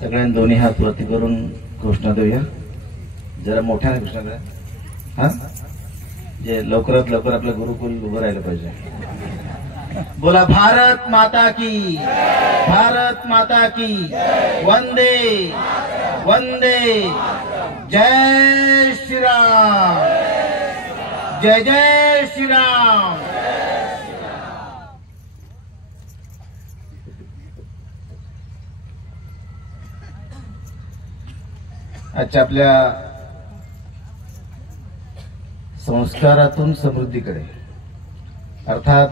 सगळ्यांनी दोन्ही हात वरती करून घोषणा देऊया. जरा मोठ्याने घोषणा करा. हा, जे लवकरात लवकर आपलं गुरुकुल उभं राहिलं पाहिजे. बोला भारत माता की, भारत माता की, वंदे वंदे, जय श्रीराम, जय जय श्रीराम. आजच्या आपल्या संस्कारातून समृद्धीकडे अर्थात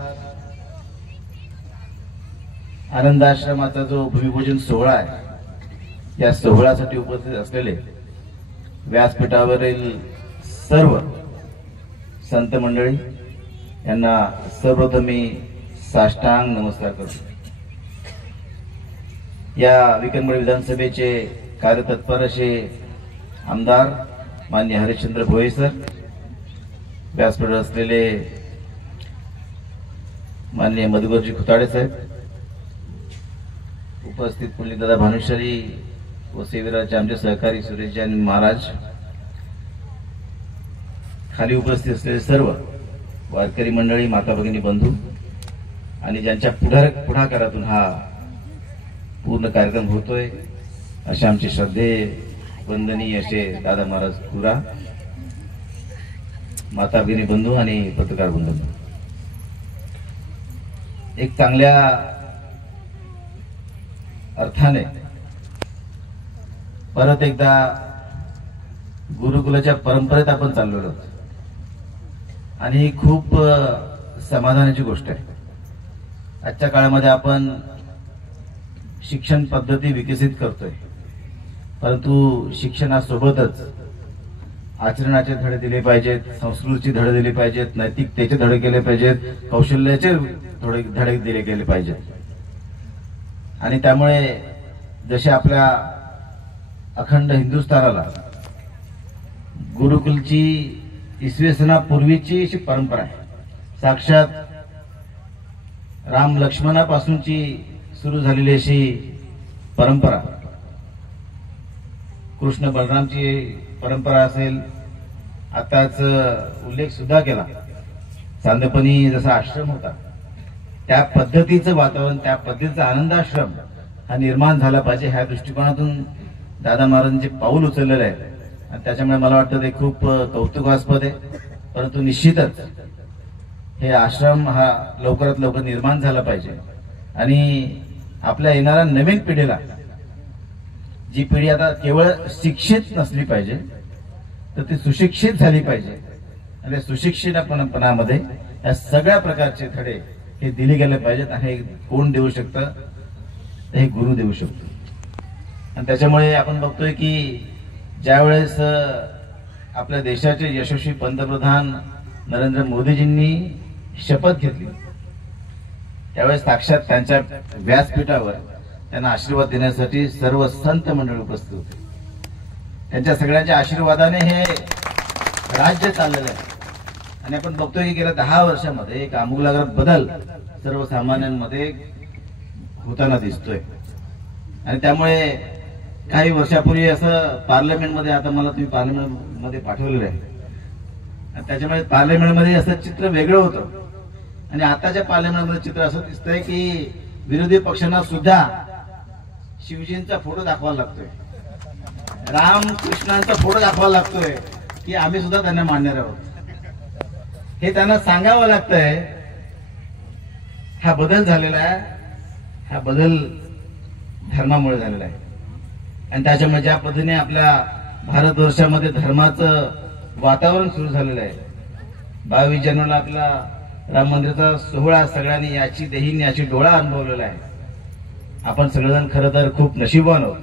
आनंदाश्रमाचा जो भूमिपूजन सोहळा आहे, या सोहळ्यासाठी उपस्थित असलेले व्यासपीठावरील सर्व संत मंडळी यांना सर्वप्रथम मी साष्टांग नमस्कार करतो. या विक्रमगड विधानसभेचे कार्यतत्पर असे आमदार मान्य हरिश्चंद्र भोये सर, व्यासपीठावर असलेले माननीय मधुकरजी खुताडे साहेब, उपस्थित पुण्यदादा भानुशाली व सेवेराचे आमचे सहकारी सुरेशजी आणि महाराज, खाली उपस्थित असलेले सर्व वारकरी मंडळी, माता भगिनी बंधू आणि ज्यांच्या पुढाकारातून हा पूर्ण कार्यक्रम होतोय असे आमचे श्रद्धेय वंदनीय असे दादा महाराज कुरा, माता भगिनी बंधू आणि पत्रकार बंधू, एक चांगल्या अर्थाने परत एकदा गुरुकुलाच्या परंपरेत आपण चाललेलो आहोत आणि ही खूप समाधानाची गोष्ट आहे. आजच्या काळामध्ये आपण शिक्षण पद्धती विकसित करतोय, परंतु शिक्षणासोबतच आचरणाचे धडे दिले पाहिजेत, संस्कृतीचे धडे दिले पाहिजेत, नैतिकतेचे धडे केले पाहिजेत, कौशल्याचे धडे दिले गेले पाहिजेत. आणि त्यामुळे जसे आपल्या अखंड हिंदुस्थानाला गुरुकुलची इसवी सनापूर्वीची अशी परंपरा आहे, साक्षात राम लक्ष्मणापासूनची सुरू झालेली अशी परंपरा, कृष्ण बलरामची परंपरा असेल, आताच उल्लेख सुद्धा केला चांदपणी जसा आश्रम होता त्या पद्धतीचं वातावरण, त्या पद्धतीचा आनंदाश्रम हा निर्माण झाला पाहिजे, ह्या दृष्टिकोनातून दादा महाराजांचे पाऊल उचललेलं आहे. आणि त्याच्यामुळे मला वाटतं ते खूप कौतुकास्पद आहे. परंतु निश्चितच हे आश्रम हा लवकरात लवकर निर्माण झाला पाहिजे आणि आपल्या येणाऱ्या नवीन पिढीला, जी पिढी आता केवळ शिक्षित नसली पाहिजे तर ती सुशिक्षित झाली पाहिजे. आणि सुशिक्षितपणामध्ये या सगळ्या प्रकारचे धडे हे दिले गेले पाहिजेत. आणि हे कोण देऊ शकतं? हे गुरु देऊ शकतो. आणि त्याच्यामुळे आपण बघतोय की ज्यावेळेस आपल्या देशाचे यशस्वी पंतप्रधान नरेंद्र मोदीजींनी शपथ घेतली त्यावेळेस साक्षात त्यांच्या व्यासपीठावर त्यांना आशीर्वाद देण्यासाठी सर्व संत मंडळी उपस्थित होते. त्यांच्या सगळ्यांच्या आशीर्वादाने हे राज्य चाललेलं आहे. आणि आपण बघतोय की गेल्या 10 वर्षामध्ये एक आमूलाग्र बदल सर्वसामान्यांमध्ये होताना दिसतोय. आणि त्यामुळे काही वर्षापूर्वी असं पार्लमेंटमध्ये, आता मला तुम्ही पार्लमेंटमध्ये पाठवलेलं आहे, आणि त्याच्यामुळे पार्लमेंटमध्ये असं चित्र वेगळं होतं आणि आताच्या पार्लमेंटमध्ये चित्र असं दिसतंय की विरोधी पक्षांना सुद्धा शिवजींचा फोटो दाखवायला लागतोय, रामकृष्णांचा फोटो दाखवायला लागतोय की आम्ही सुद्धा त्यांना मानणार आहोत. हे त्यांना सांगावं लागतंय. हा बदल झालेला आहे, हा बदल धर्मामुळे झालेला आहे. आणि त्याच्यामुळे ज्या पद्धतीने आपल्या भारतवर्षामध्ये धर्माचं वातावरण सुरू झालेलं आहे, 22 जानेवारीला आपला राम मंदिराचा सोहळा सगळ्यांनी याची देहीने याची डोळा अनुभवलेला आहे. आपण सगळेजण खरं तर खूप नशीबवान आहोत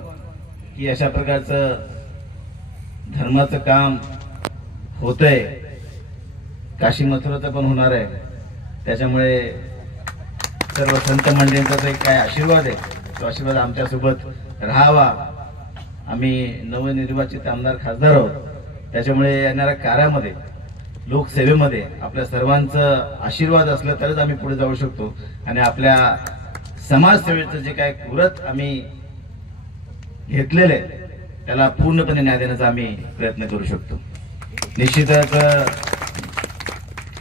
की अशा प्रकारचं धर्माचं काम होतंय. काशी मथुराचं पण होणार आहे. त्याच्यामुळे सर्व संत मंडळींचा जो काय आशीर्वाद आहे तो आशीर्वाद आमच्यासोबत राहावा. आम्ही नवनिर्वाचित आमदार खासदार आहोत. त्याच्यामुळे येणाऱ्या कार्यामध्ये, लोकसेवेमध्ये आपल्या सर्वांचं आशीर्वाद असलं तरच आम्ही पुढे जाऊ शकतो. आणि आपल्या समाजसेवेचं जे काय व्रत आम्ही घेतलेले त्याला पूर्णपणे न्याय देण्याचा आम्ही प्रयत्न करू शकतो. निश्चितच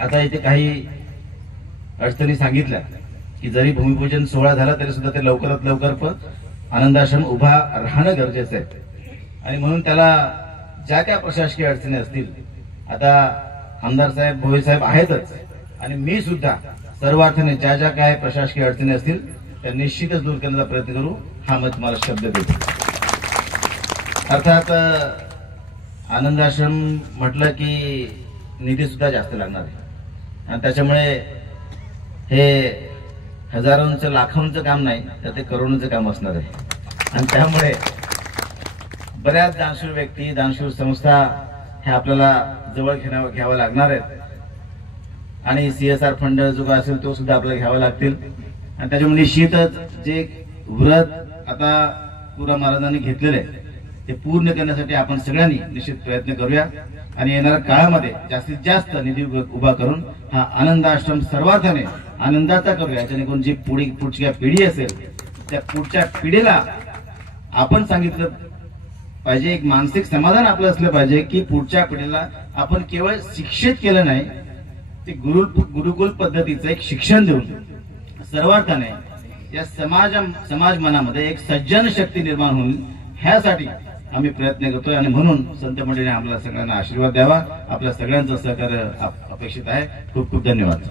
आता इथे काही अडचणी सांगितल्या की जरी भूमिपूजन सोहळा झाला तरी सुद्धा ते लवकरात लवकर पण आनंदाश्रम उभा राहणं गरजेचं आहे. आणि म्हणून त्याला ज्या त्या प्रशासकीय अडचणी असतील, आता आमदार साहेब भोये साहेब आहेतच, आणि मी सुद्धा सर्व अर्थाने ज्या ज्या काय प्रशासकीय अडचणी असतील त्या निश्चितच दूर करण्याचा प्रयत्न करू, हा मी तुम्हाला शब्द देतो. अर्थात आनंदाश्रम म्हटलं की निधी सुद्धा जास्त लागणार आहे, आणि त्याच्यामुळे हे हजारोंचं लाखोंचं काम नाही तर ते करोडोंचं काम असणार आहे. आणि त्यामुळे बऱ्याच दानशूर व्यक्ती, दानशूर संस्था हे आपल्याला जवळ घ्यावं लागणार आहेत, आणि CSR फंड जो काय असेल तो सुद्धा आपल्याला घ्यावा लागतील. आणि त्याच्यामुळे निश्चितच जे व्रत आता तुकाराम महाराजांनी घेतलेले ते पूर्ण करण्यासाठी आपण सगळ्यांनी निश्चित प्रयत्न करूया, आणि येणाऱ्या काळामध्ये जास्तीत जास्त निधी उभा करून हा आनंद आश्रम सर्वार्थाने आनंदाचा करूया, जेणेकरून जी पुढची पिढी असेल त्या पुढच्या पिढीला आपण सांगितलं पाहिजे, एक मानसिक समाधान आपलं असलं पाहिजे की पुढच्या पिढीला आपण केवळ शिक्षित केलं नाही, ते गुरुकुल पद्धतीचं एक शिक्षण देऊन सर्वार्थाने या समाज मनामध्ये एक सज्जन शक्ती निर्माण होईल, ह्यासाठी आम्ही प्रयत्न करतोय. आणि म्हणून संत मंडळीने आम्हाला सगळ्यांना आशीर्वाद द्यावा, आपल्या सगळ्यांचं सहकार्य अपेक्षित आहे. खूप खूप धन्यवाद.